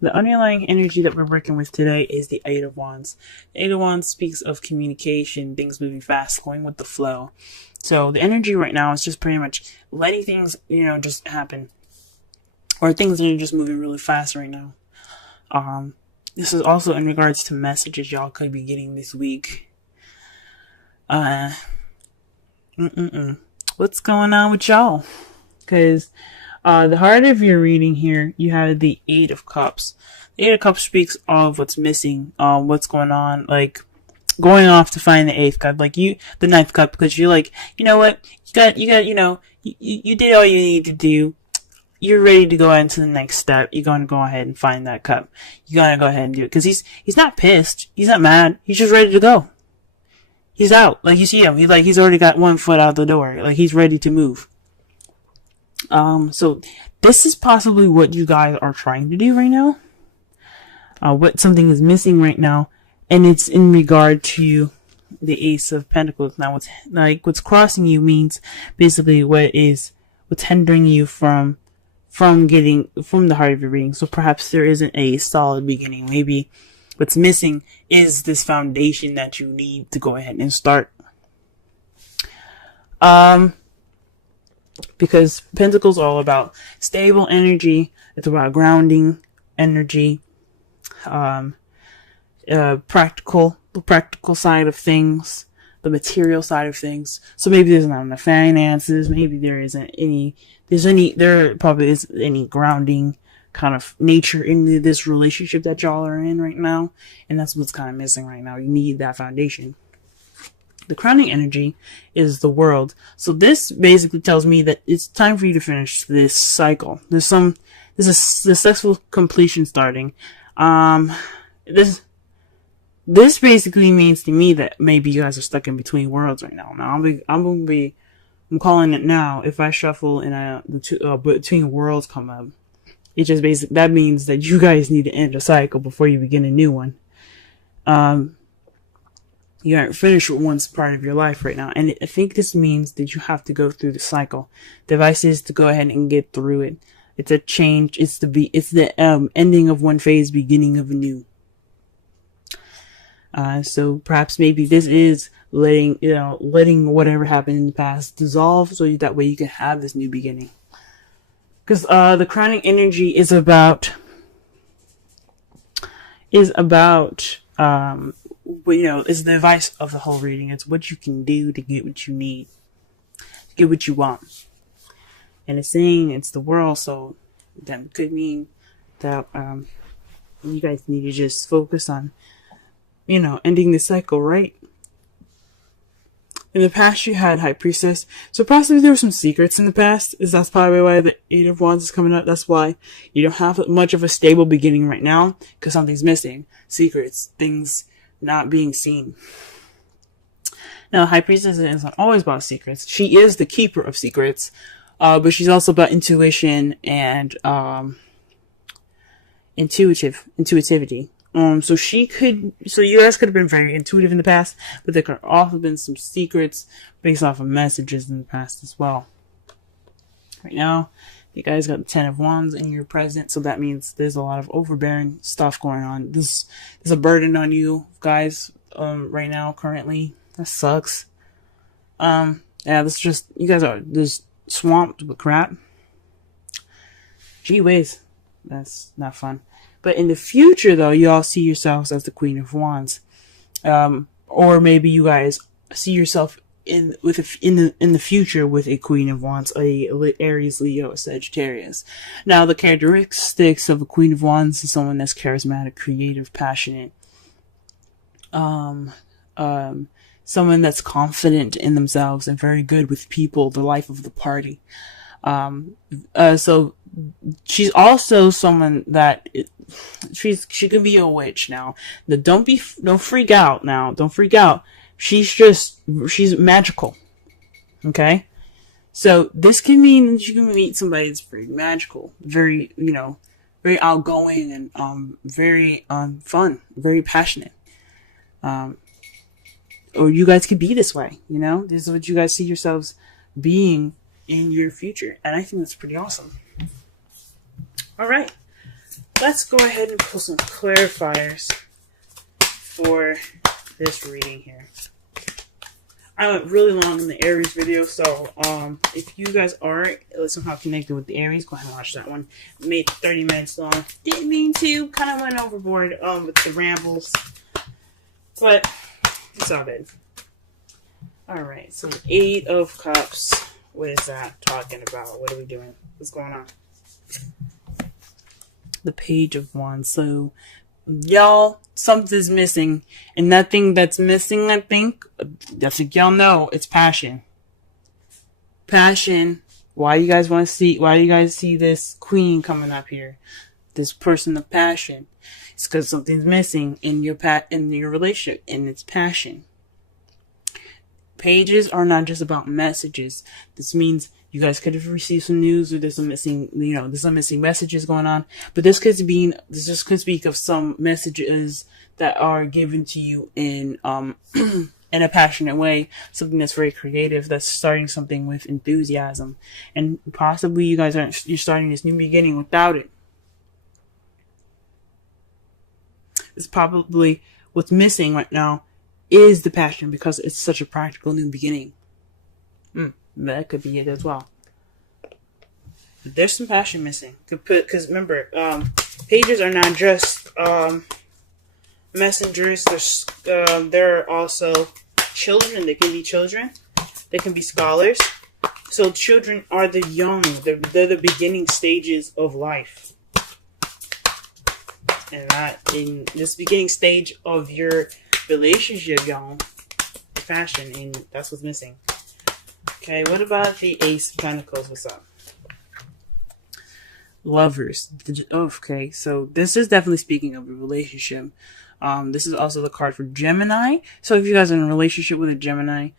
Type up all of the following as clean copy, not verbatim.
The underlying energy that we're working with today is the Eight of Wands. The Eight of Wands speaks of communication, things moving fast, going with the flow. So the energy right now is just pretty much letting things, just happen. Or things that are just moving really fast right now. This is also in regards to messages y'all could be getting this week. What's going on with y'all? Because the heart of your reading here, you have the Eight of Cups. The Eight of Cups speaks of what's missing, what's going on, like going off to find the Eighth Cup, the Ninth Cup, because you're like, you know what, you did all you need to do. You're ready to go into the next step. You're going to go ahead and find that cup. You gotta go ahead and do it, because he's not pissed. He's not mad. He's just ready to go. He's out. Like, you see him. He's already got one foot out the door. Like, he's ready to move. So this is possibly what you guys are trying to do right now. What something is missing right now, and it's in regard to the Ace of Pentacles. Now, what's crossing you means basically what's hindering you from getting from the heart of your reading. So perhaps there isn't a solid beginning. Maybe what's missing is this foundation that you need to go ahead and start. Because Pentacles are all about stable energy. It's about grounding energy. The practical side of things, the material side of things. So maybe there's not enough finances. Maybe there probably isn't any grounding kind of nature in this relationship that y'all are in right now. And that's what's kind of missing right now. You need that foundation. The crowning energy is the World. So this basically tells me that it's time for you to finish this cycle. There's a successful completion starting. This basically means to me that maybe you guys are stuck in between worlds right now. Now I'm calling it now. If I shuffle and between worlds come up, it just basically, that means that you guys need to end a cycle before you begin a new one. You aren't finished with one part of your life right now. And I think this means that you have to go through the cycle. The advice is to go ahead and get through it. It's a change. It's the ending of one phase, beginning of a new. So perhaps maybe this is letting whatever happened in the past dissolve, so that way you can have this new beginning. Because the crowning energy is about is the advice of the whole reading. It's what you can do to get what you need, to get what you want. And it's saying it's the world, so that could mean that you guys need to just focus on, ending the cycle, right? In the past, you had High Priestess, so possibly there were some secrets in the past. That's probably why the Eight of Wands is coming up. That's why you don't have much of a stable beginning right now, because something's missing. Secrets, things not being seen. Now, High Priestess is not always about secrets. She is the keeper of secrets, but she's also about intuition and intuitivity. So you guys could have been very intuitive in the past, but there could have also been some secrets based off of messages in the past as well. Right now, you guys got the Ten of Wands in your present, so that means there's a lot of overbearing stuff going on. There's a burden on you guys, right now, currently. That sucks. Yeah, you guys are just swamped with crap. Gee whiz. That's not fun. But in the future, though, you all see yourselves as the Queen of Wands. Or maybe you guys see yourself in the future with a Queen of Wands, a Aries, Leo, Sagittarius. Now, the characteristics of a Queen of Wands is someone that's charismatic, creative, passionate. Someone that's confident in themselves and very good with people, the life of the party. So she's also someone that she could be a witch now. Don't freak out now. Don't freak out. She's magical. Okay? So this can mean that you can meet somebody that's very magical, very, very outgoing and, very, fun, very passionate. Or you guys could be this way, this is what you guys see yourselves being in your future. And I think that's pretty awesome. All right. let's go ahead and pull some clarifiers for this reading here. I went really long in the Aries video, so if you guys are somehow connected with the Aries, go ahead and watch that one. Made 30 minutes long. Didn't mean to. Kind of went overboard with the rambles, but it's all good. All right, so 8 of Cups. What is that talking about? What are we doing? What's going on? The Page of Wands. So, y'all, something's missing. And that thing that's missing, I think, that's what y'all know, it's passion. Passion. Why do you guys see this queen coming up here? This person of passion. It's because something's missing in your relationship, and it's passion. Pages are not just about messages. This means you guys could have received some news, or there's some missing messages going on. But this could speak of some messages that are given to you in in a passionate way, something that's very creative, that's starting something with enthusiasm, and possibly you're starting this new beginning without it. It's probably what's missing right now is the passion, because it's such a practical new beginning. That could be it as well. There's some passion missing. Because remember, pages are not just messengers. There are also children. They can be children. They can be scholars. So children are the young. They're the beginning stages of life. And in this beginning stage of your relationship, y'all, passion, and that's what's missing. Okay, what about the Ace of Pentacles? What's up? Lovers. Okay, so this is definitely speaking of a relationship. This is also the card for Gemini. So if you guys are in a relationship with a Gemini,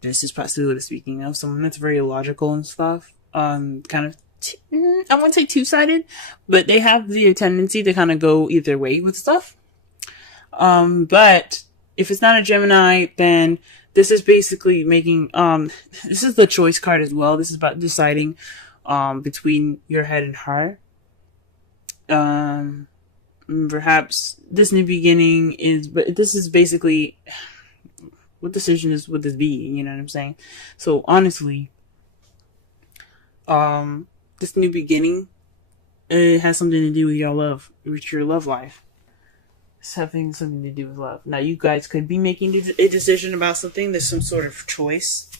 this is possibly what it's speaking of. Someone that's very logical and stuff. Kind of, I wouldn't say two-sided, but they have the tendency to kind of go either way with stuff. But if it's not a Gemini, then this is basically making, this is the choice card as well. This is about deciding, between your head and heart. Perhaps this new beginning but this is basically, what decision would this be? You know what I'm saying? So honestly, this new beginning, it has something to do with your love life. Having something to do with love. Now, you guys could be making a decision about something. There's some sort of choice.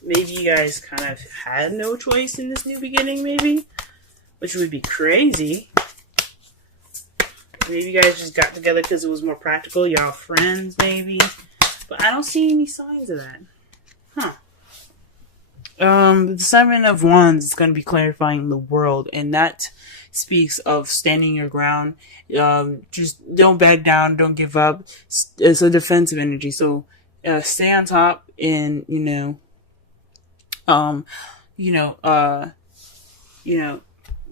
Maybe you guys kind of had no choice in this new beginning, maybe, which would be crazy. Maybe you guys just got together because it was more practical. Y'all friends, maybe. But I don't see any signs of that. The 7 of Wands is going to be clarifying the world, and that speaks of standing your ground. Just don't back down, don't give up. It's a defensive energy, so stay on top, and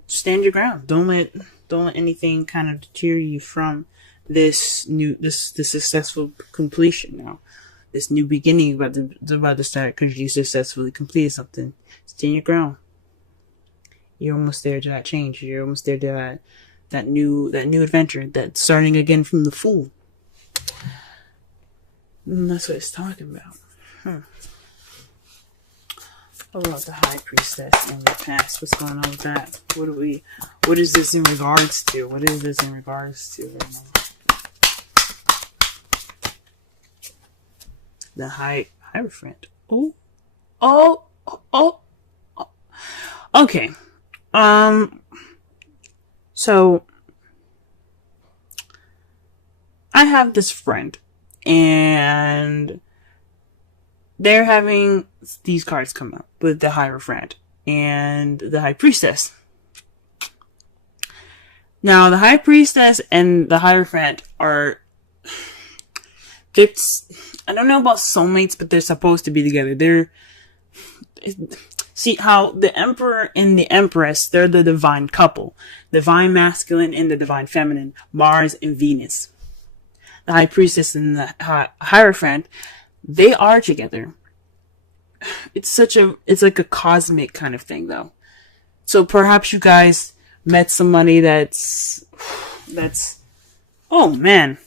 stand your ground. Don't let anything kind of deter you from this successful completion. Now, this new beginning about to start because you successfully completed something. Stand your ground. You're almost there to that change. You're almost there to that new adventure. That starting again from the Fool. And that's what it's talking about. What about the High Priestess in the past? What's going on with that? What is this in regards to? What is this in regards to right now? The Hierophant. Oh. Okay. So I have this friend, and they're having these cards come up with the Hierophant and the High Priestess. Now, the High Priestess and the Hierophant are, I don't know about soulmates, but they're supposed to be together. See how the Emperor and the Empress, they're the divine couple. Divine masculine and the divine feminine. Mars and Venus. The High Priestess and the Hierophant, they are together. It's like a cosmic kind of thing, though. So perhaps you guys met somebody that's, oh man,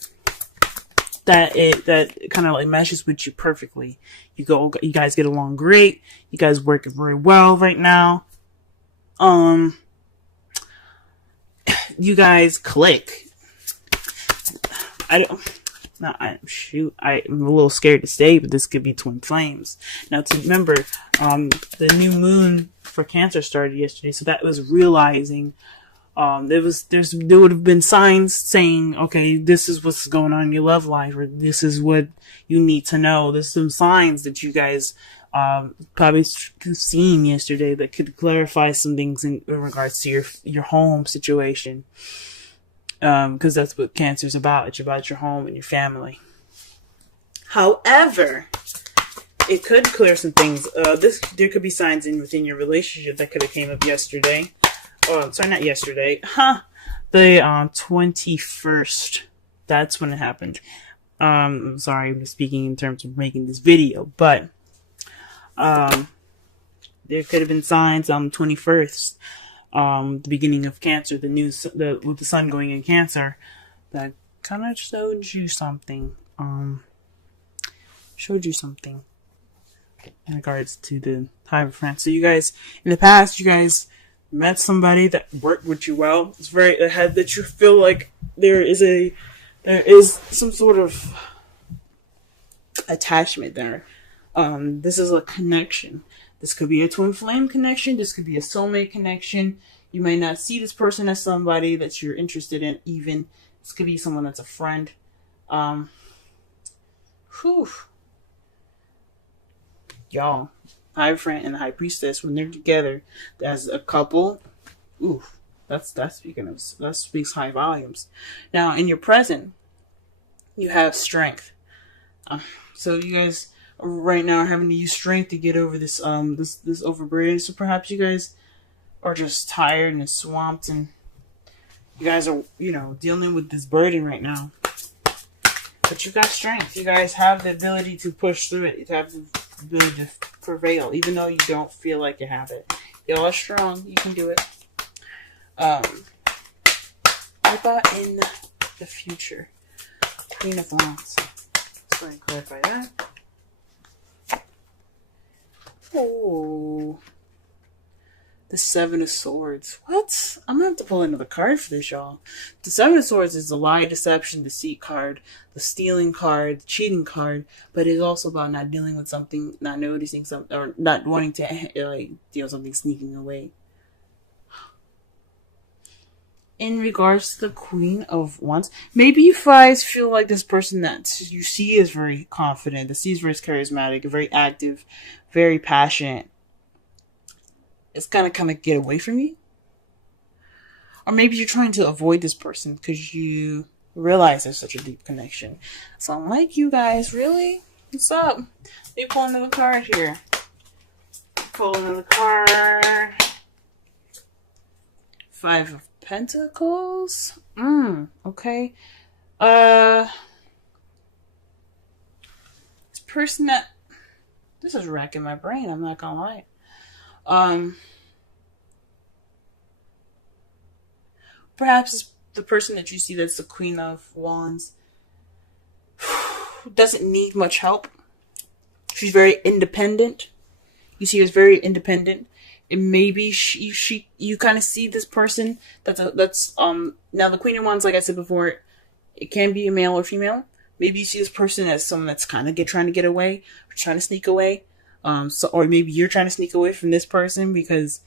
that kind of like meshes with you perfectly. You guys get along great. You guys work very well right now. You guys click. I'm a little scared to say, but this could be twin flames. Now, to remember, the new moon for Cancer started yesterday, so that was realizing, there would have been signs saying, okay, this is what's going on in your love life, or this is what you need to know. There's some signs that you guys, probably seen yesterday that could clarify some things in regards to your home situation. Because that's what Cancer is about. It's about your home and your family. However, it could clear some things. There could be signs within your relationship that could have came up yesterday. Oh, sorry, not yesterday. The 21st. That's when it happened. I'm sorry, I'm speaking in terms of making this video, but there could have been signs on the 21st. The beginning of Cancer, with the sun going in Cancer, that kind of showed you something. In regards to the time of France. So you guys, in the past, you guys met somebody that worked with you well. It's that you feel like there is some sort of attachment there. This is a connection. This could be a twin flame connection. This could be a soulmate connection. You may not see this person as somebody that you're interested in even. This could be someone that's a friend. Y'all, High Friend and the High Priestess, when they're together as a couple, that speaks high volumes. Now, in your present, you have strength. So you guys right now are having to use strength to get over this overburden. So perhaps you guys are just tired and swamped, and you guys are, dealing with this burden right now. But you got strength. You guys have the ability to push through it. You have the ability to prevail, even though you don't feel like you have it. Y'all are strong. You can do it. What about in the future? Queen of Wands. Let's go ahead and clarify that. Oh. The Seven of Swords. What? I'm gonna have to pull another card for this, y'all. The Seven of Swords is the lie, deception, deceit card, the stealing card, the cheating card, but it's also about not dealing with something, not noticing something, or not wanting to deal with something sneaking away. In regards to the Queen of Wands, maybe you guys feel like this person that you see is very confident, that sees very charismatic, very active, very passionate. It's gonna kind of get away from you. Or maybe you're trying to avoid this person because you realize there's such a deep connection. So I'm like, you guys, really? What's up? Let me pull another card here. Pull another card. Five of Pentacles. Okay. This person that... This is racking my brain, I'm not gonna lie. Perhaps the person that you see that's the Queen of Wands doesn't need much help. She's very independent. You see her as very independent. And maybe you kind of see this person that's now the Queen of Wands, like I said before, it can be a male or female. Maybe you see this person as someone that's kind of trying to get away, or trying to sneak away. Or maybe you're trying to sneak away from this person because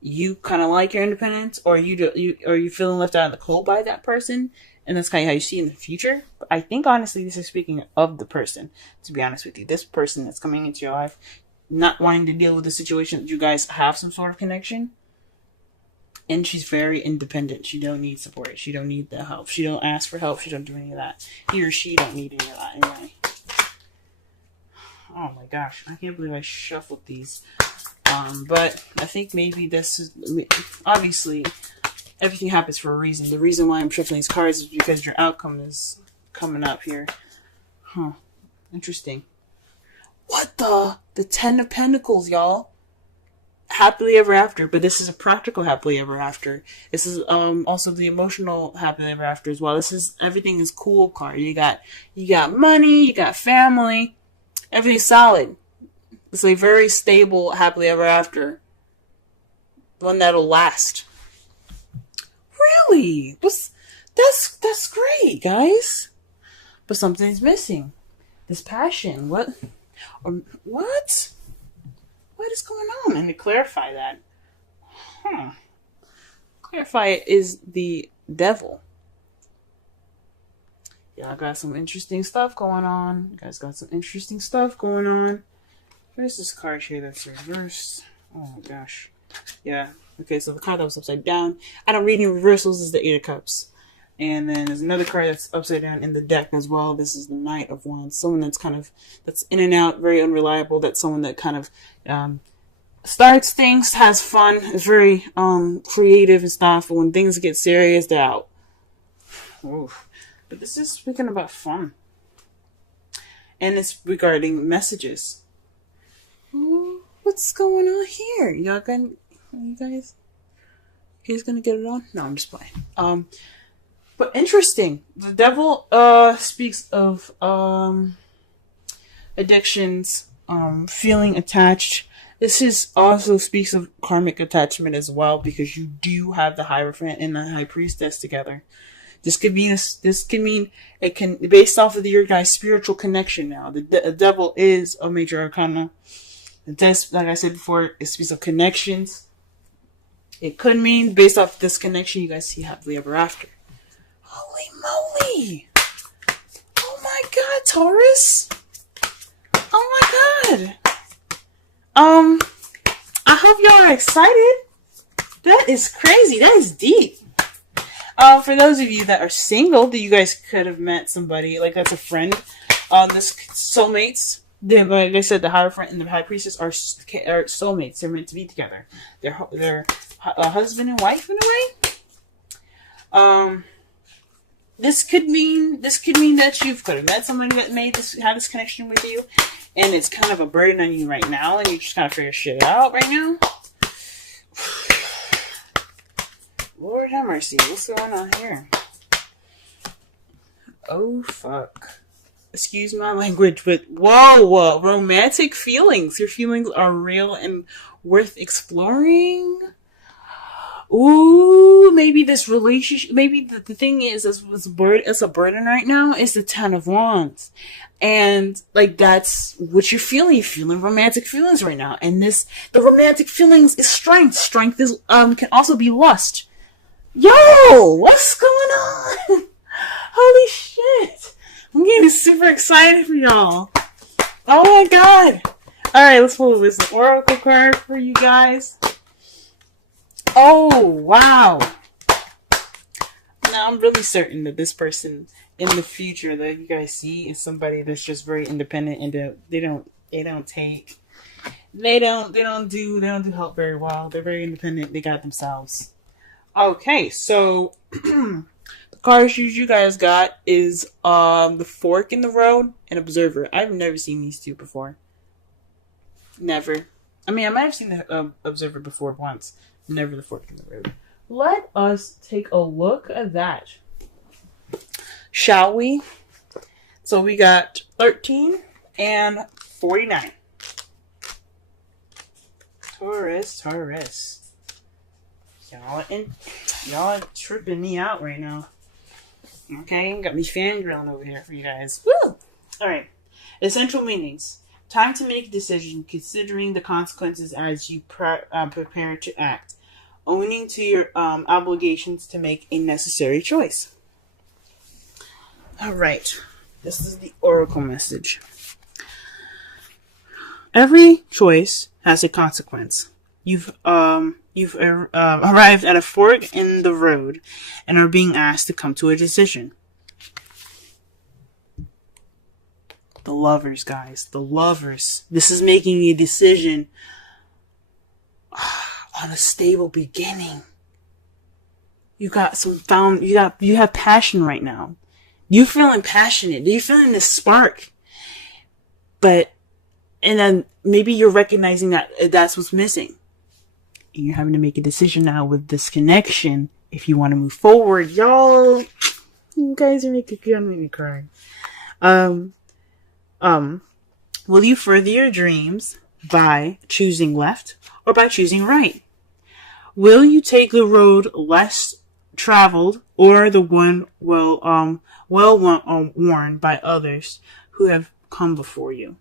you kind of like your independence, or you're feeling left out in the cold by that person, and that's kind of how you see in the future. But I think honestly, this is speaking of the person. To be honest with you, this person that's coming into your life, not wanting to deal with the situation that you guys have some sort of connection, and she's very independent. She don't need support. She don't need the help. She don't ask for help. She don't do any of that. He or she don't need any of that anyway. Oh my gosh, I can't believe I shuffled these. But I think maybe this is... Obviously, everything happens for a reason. The reason why I'm shuffling these cards is because your outcome is coming up here. Interesting. What the? The Ten of Pentacles, y'all. happily ever after, but this is a practical happily ever after. This is also the emotional happily ever after as well. This is everything is cool card. You got money, you got family, everything's solid. It's a very stable happily ever after. One that'll last. Really? That's great, guys. But something's missing. This passion. What? What? What is going on? And to clarify that, clarify it is the devil. Y'all got some interesting stuff going on. You guys got some interesting stuff going on. There's this card here that's reversed. Oh my gosh. Yeah. Okay, so the card that was upside down. I don't read any reversals is the Eight of Cups. And then there's another card that's upside down in the deck as well. This is the Knight of Wands. Someone that's in and out, very unreliable. That's someone that kind of starts things, has fun, is very creative and stuff. But when things get serious, they're out. Oof. But this is speaking about fun. And it's regarding messages. Ooh, what's going on here? You guys gonna get it on? No, I'm just playing. But interesting. The devil speaks of addictions, feeling attached. This also speaks of karmic attachment as well, because you do have the Hierophant and the High Priestess together. This could mean it can, based off of your guys' spiritual connection now. The devil is a major arcana. It does, like I said before, it speaks of connections. It could mean, based off this connection, you guys see happily ever after. Holy moly! Oh my god, Taurus! Oh my god! I hope y'all are excited. That is crazy. That is deep. For those of you that are single, that you guys could have met somebody, like that's a friend. This soulmates. Like I said, the Hierophant and the High Priestess are soulmates. They're meant to be together. They're husband and wife in a way. This could mean that you could have met somebody that had this connection with you, and it's kind of a burden on you right now, and you just kind of figure shit out right now. Lord have mercy, what's going on here? Oh fuck. Excuse my language, but whoa, romantic feelings. Your feelings are real and worth exploring. Ooh, maybe this relationship, maybe the thing is, it's a burden right now, is the Ten of Wands. And, like, that's what you're feeling. You're feeling romantic feelings right now. And the romantic feelings is strength. Strength is, can also be lust. Yo! What's going on? Holy shit! I'm getting super excited for y'all. Oh my god! Alright, let's pull this oracle card for you guys. Oh, wow. Now, I'm really certain that this person in the future that you guys see is somebody that's just very independent, and they don't do help very well. They're very independent. They got themselves. Okay, so the cards you guys got is the Fork in the Road and Observer. I've never seen these two before. Never. I mean, I might have seen the Observer before once. Never the Fork in the Road. Let us take a look at that. Shall we? So we got 13 and 49. Taurus. Y'all are tripping me out right now. Okay, got me fangirling over here for you guys. Woo! Alright. Essential meanings. Time to make a decision, considering the consequences as you prepare to act. Owning to your obligations to make a necessary choice. Alright. This is the oracle message. Every choice has a consequence. You've arrived at a fork in the road and are being asked to come to a decision. The Lovers, guys. The Lovers. This is making a decision on a stable beginning. You have passion right now. You're feeling passionate. You're feeling this spark. And then maybe you're recognizing that that's what's missing. And you're having to make a decision now with this connection if you want to move forward. Y'all, you guys are making me cry. Will you further your dreams by choosing left or by choosing right? Will you take the road less traveled or the one worn by others who have come before you?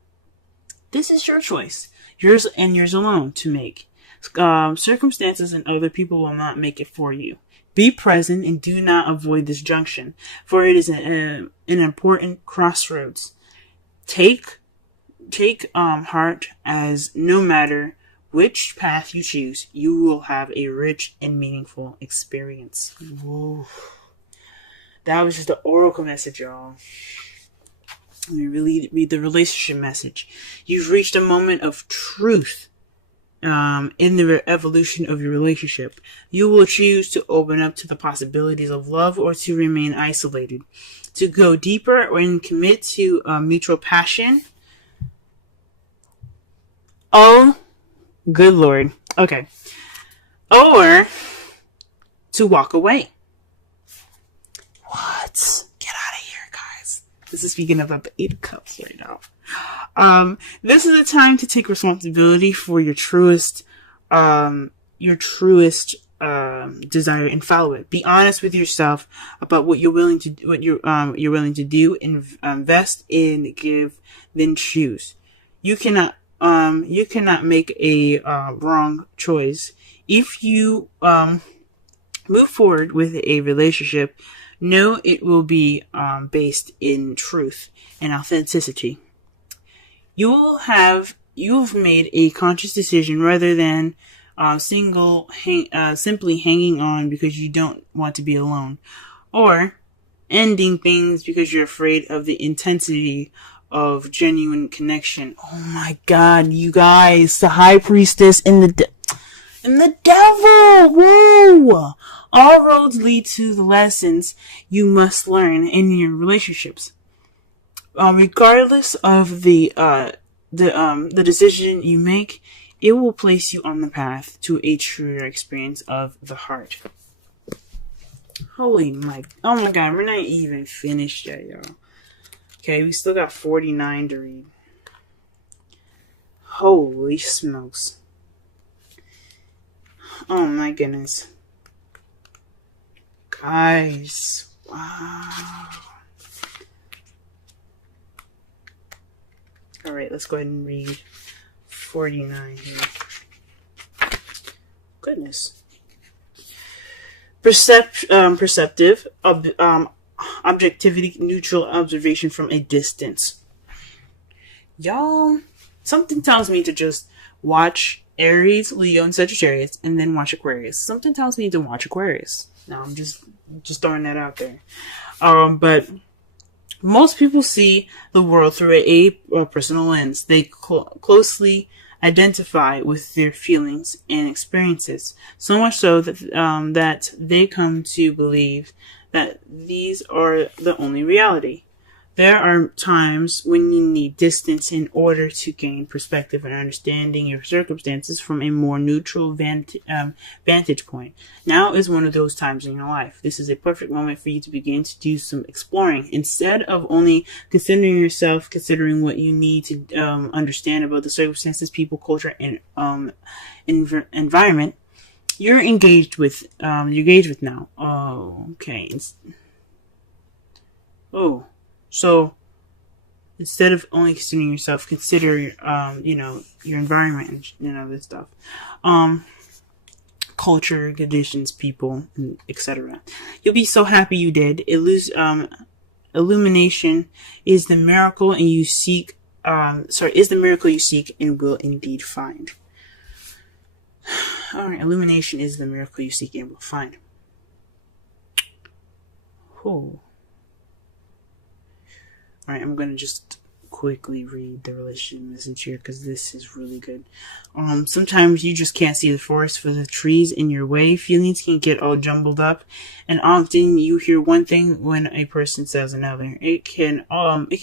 This is your choice, yours and yours alone to make. Circumstances and other people will not make it for you. Be present and do not avoid this junction, for it is an important crossroads. Take heart, as no matter which path you choose, you will have a rich and meaningful experience. Whoa. That was just the oracle message, y'all. Let me really read the relationship message. You've reached a moment of truth in the evolution of your relationship. You will choose to open up to the possibilities of love or to remain isolated, to go deeper and commit to mutual passion. Oh, good Lord. Okay. Or to walk away. What? Get out of here, guys. This is speaking of the 8 of Cups right now. This is a time to take responsibility for your truest desire and follow it. Be honest with yourself about what you're willing to do, invest in, give, then choose. You cannot make a wrong choice. If you move forward with a relationship, know it will be based in truth and authenticity. You've made a conscious decision rather than simply hanging on because you don't want to be alone, or ending things because you're afraid of the intensity of genuine connection. Oh my God, you guys, the High Priestess and the devil. Whoa! All roads lead to the lessons you must learn in your relationships. Regardless of the decision you make, it will place you on the path to a truer experience of the heart. Oh my God, we're not even finished yet, y'all. Okay, we still got 49 to read. Holy smokes. Oh my goodness. Guys, wow. Alright, let's go ahead and read 49 here. Goodness. Perceptive, objectivity, neutral observation from a distance. Y'all, something tells me to just watch Aries, Leo, and Sagittarius, and then watch Aquarius. Something tells me to watch Aquarius. Now, I'm just throwing that out there. But most people see the world through a personal lens. They closely identify with their feelings and experiences, so much so that that they come to believe that these are the only reality. There are times when you need distance in order to gain perspective and understanding your circumstances from a more neutral vantage point. Now is one of those times in your life. This is a perfect moment for you to begin to do some exploring. Instead of only considering yourself, considering what you need to understand about the circumstances, people, culture, and environment you're engaged with now. Oh, okay. So instead of only considering yourself, consider your environment and this stuff, culture, conditions, people, etc. You'll be so happy you did. Illumination is the miracle, and you seek. Is the miracle you seek and will indeed find. All right, illumination is the miracle you seek and will find. Oh. Alright, I'm going to just quickly read the relationship message here because this is really good. Sometimes you just can't see the forest for the trees in your way. Feelings can get all jumbled up, and often you hear one thing when a person says another. It can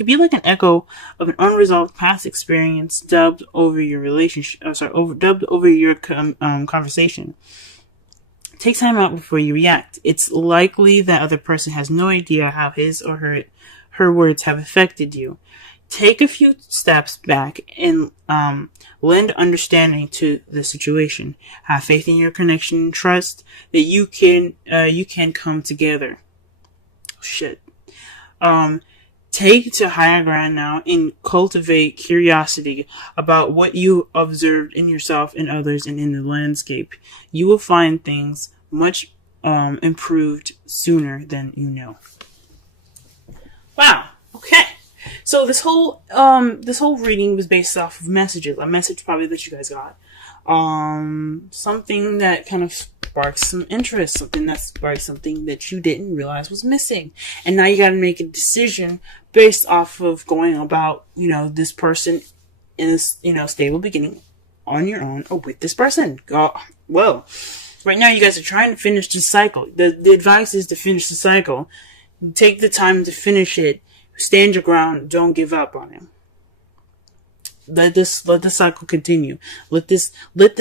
be like an echo of an unresolved past experience dubbed over your relationship. Dubbed over your conversation. Take time out before you react. It's likely that other person has no idea how his or her words have affected you. Take a few steps back and lend understanding to the situation. Have faith in your connection and trust that you can come together. Oh, shit. Take to higher ground now and cultivate curiosity about what you observed in yourself and others and in the landscape. You will find things much improved sooner than you know. Wow. Okay. So this whole reading was based off of messages. A message probably that you guys got. Something that kind of sparks some interest, something that sparks something that you didn't realize was missing. And now you gotta make a decision based off of going about, this person in a stable beginning on your own or with this person. Well, right now you guys are trying to finish the cycle. The advice is to finish the cycle. Take the time to finish it. Stand your ground. Don't give up on him. Let the cycle continue. Let this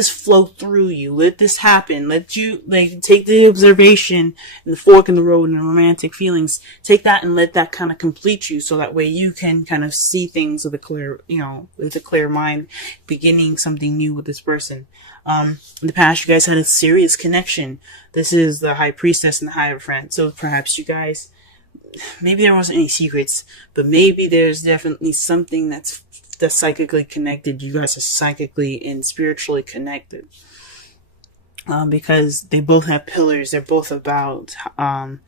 flow through you. Let this happen. Let you take the observation and the fork in the road and the romantic feelings. Take that and let that kind of complete you, so that way you can kind of see things with a clear mind, beginning something new with this person. In the past, you guys had a serious connection. This is the High Priestess and the Hierophant. So perhaps you guys, maybe there wasn't any secrets, but maybe there's definitely something that's psychically connected. You guys are psychically and spiritually connected. Because they both have pillars. They're both about the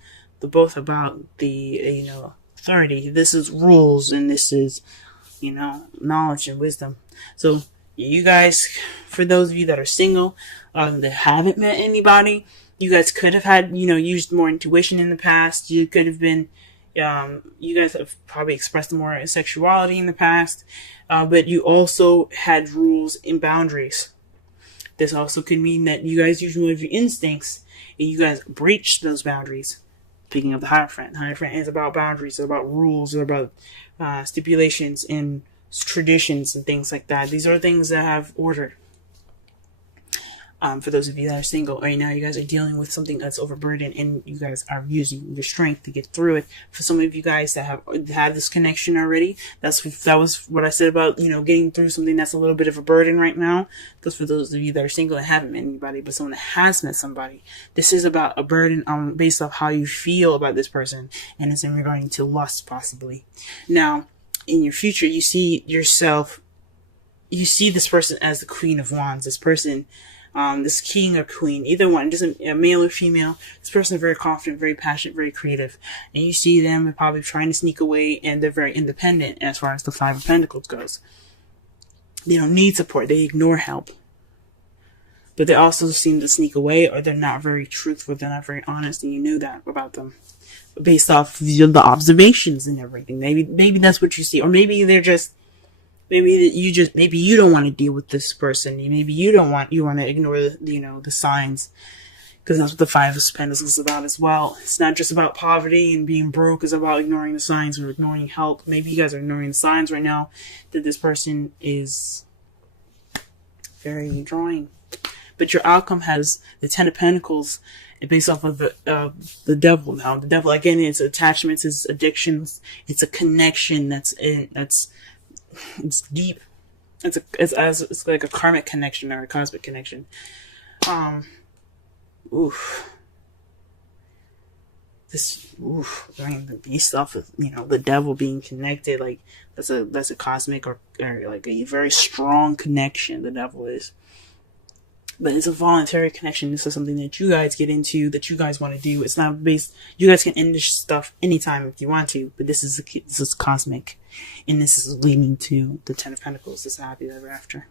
authority. This is rules, and this is knowledge and wisdom. So you guys, for those of you that are single, that haven't met anybody, you guys could have had used more intuition in the past. You could have been you guys have probably expressed more sexuality in the past, but you also had rules and boundaries. This also could mean that you guys used more of your instincts and you guys breached those boundaries. Speaking of the Hierophant is about boundaries, it's about rules, it's about stipulations and traditions and things like that. These are things that have order. For those of you that are single right now, you guys are dealing with something that's overburdened, and you guys are using the strength to get through it. For some of you guys that have had this connection already, that was what I said about getting through something that's a little bit of a burden right now. Because for those of you that are single and haven't met anybody, but someone that has met somebody, this is about a burden based off how you feel about this person, and it's in regarding to lust possibly. Now, in your future, you see this person as the Queen of Wands. This person. This king or queen, either one, doesn't male or female. This person is very confident, very passionate, very creative, and you see them probably trying to sneak away, and they're very independent as far as the Five of Pentacles goes. They don't need support; they ignore help, but they also seem to sneak away, or they're not very truthful, they're not very honest, and you know that about them based off the observations and everything. Maybe that's what you see, or maybe they're just. Maybe you don't want to deal with this person. Maybe you want to ignore the signs, because that's what the Five of Pentacles is about as well. It's not just about poverty and being broke. It's about ignoring the signs or ignoring help. Maybe you guys are ignoring the signs right now that this person is very drawing. But your outcome has the Ten of Pentacles, based off of the Devil. Now the Devil again, it's attachments, it's addictions, it's a connection it's deep. It's like a karmic connection or a cosmic connection. Based off of the Devil being connected, like that's a cosmic or like a very strong connection. The Devil is. But it's a voluntary connection. This is something that you guys get into, that you guys want to do. It's not based. You guys can end this stuff anytime if you want to. But this is cosmic, and this is leading to the Ten of Pentacles. This happy ever after.